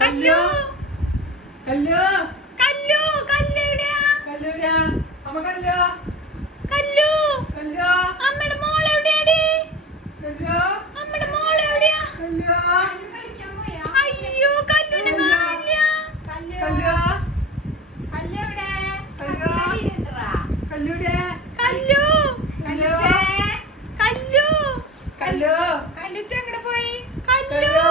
കല്ലു കല്ലു കല്ലു പോയി കല്ലു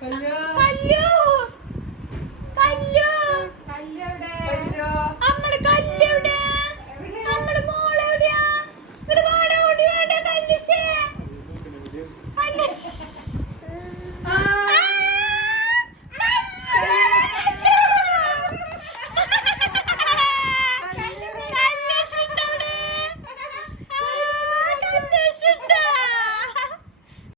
感觉。啊啊